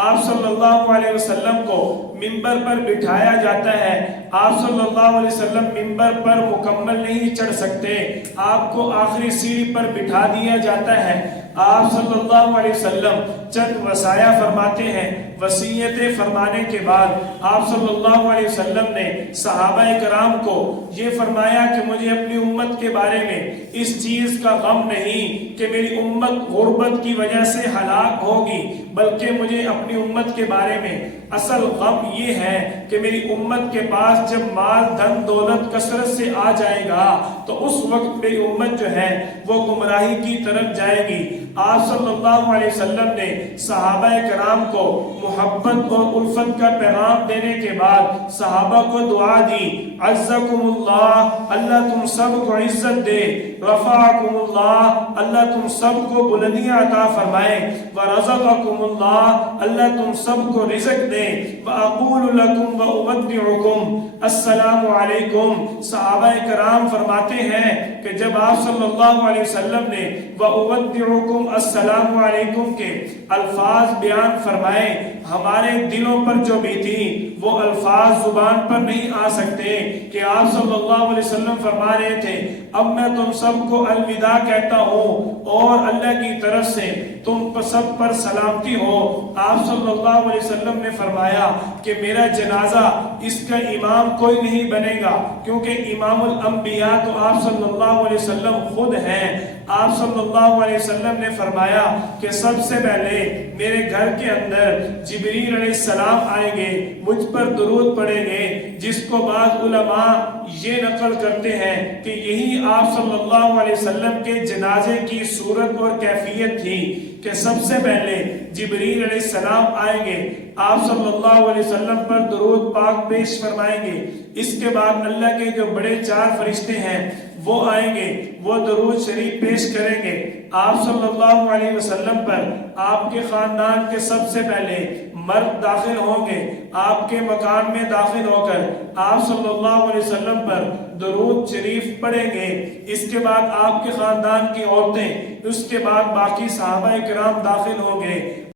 آپ صلی اللہ علیہ وسلم کو منبر پر بٹھایا جاتا ہے۔ آپ صلی اللہ علیہ وسلم منبر پر مکمل نہیں چڑھ سکتے، آپ کو آخری سیڑھی پر بٹھا دیا جاتا ہے۔ آپ صلی اللہ علیہ وسلم چند وصایا فرماتے ہیں۔ وصیتیں فرمانے کے بعد آپ صلی اللہ علیہ وسلم نے صحابہ کرام کو یہ فرمایا کہ مجھے اپنی امت کے بارے میں اس چیز کا غم نہیں کہ میری امت غربت کی وجہ سے ہلاک ہوگی، بلکہ مجھے اپنی امت کے بارے میں اصل غم یہ ہے کہ میری امت کے پاس جب مال دھن دولت کثرت سے آ جائے گا تو اس وقت میری امت جو ہے وہ گمراہی کی طرف جائے گی۔ آپ صلی اللہ علیہ وسلم نے صحابہ کرام کو محبت اور الفت کا پیغام دینے کے بعد صحابہ کو دعا دی، عزکم اللہ، اللہ تم سب کو عزت دے، رفعکم اللہ، اللہ تم سب کو بلندیاں عطا فرمائے، ورزقکم اللہ، اللہ تم سب کو رزق دے، واقول لکم واودعکم السلام علیکم۔ صحابہ کرام فرماتے ہیں کہ جب آپ صلی اللہ علیہ وسلم نے واودعکم السلام علیکم کے الفاظ بیان فرمائے، ہمارے دلوں پر جو بیتی وہ الفاظ زبان پر نہیں آ سکتے کہ آپ صلی اللہ علیہ وسلم فرما رہے تھے اب میں تم سب کو الوداع کہتا ہوں اور اللہ کی طرف سے تم سب پر سلامتی ہو۔ آپ صلی اللہ علیہ وسلم نے فرمایا کہ میرا جنازہ اس کا امام کوئی نہیں بنے گا، کیونکہ امام الانبیاء تو آپ صلی اللہ علیہ وسلم خود ہیں۔ آپ صلی اللہ علیہ وسلم نے فرمایا کہ سب سے پہلے میرے گھر کے اندر جبریل علیہ السلام آئیں گے، مجھ پر درود پڑھیں گے، جس کو بعض علماء یہ نقل کرتے ہیں کہ یہی آپ صلی اللہ علیہ وسلم کے جنازے کی صورت اور کیفیت تھی کہ سب سے پہلے جبریل علیہ السلام آئیں گے، آپ صلی اللہ علیہ وسلم پر درود پاک پیش فرمائیں گے، اس کے بعد اللہ کے جو بڑے 4 فرشتے ہیں وہ آئیں گے، وہ درود شریف پیش کریں گے آپ صلی اللہ علیہ وسلم پر۔ آپ کے خاندان کے سب سے پہلے مرد داخل ہوں گے، آپ کے مکان میں داخل ہو کر آپ صلی اللہ علیہ وسلم پر درود شریف پڑھیں گے، اس کے بعد آپ کے خاندان کی عورتیں، اس کے بعد باقی صحابہ کرام داخل ہوں گے۔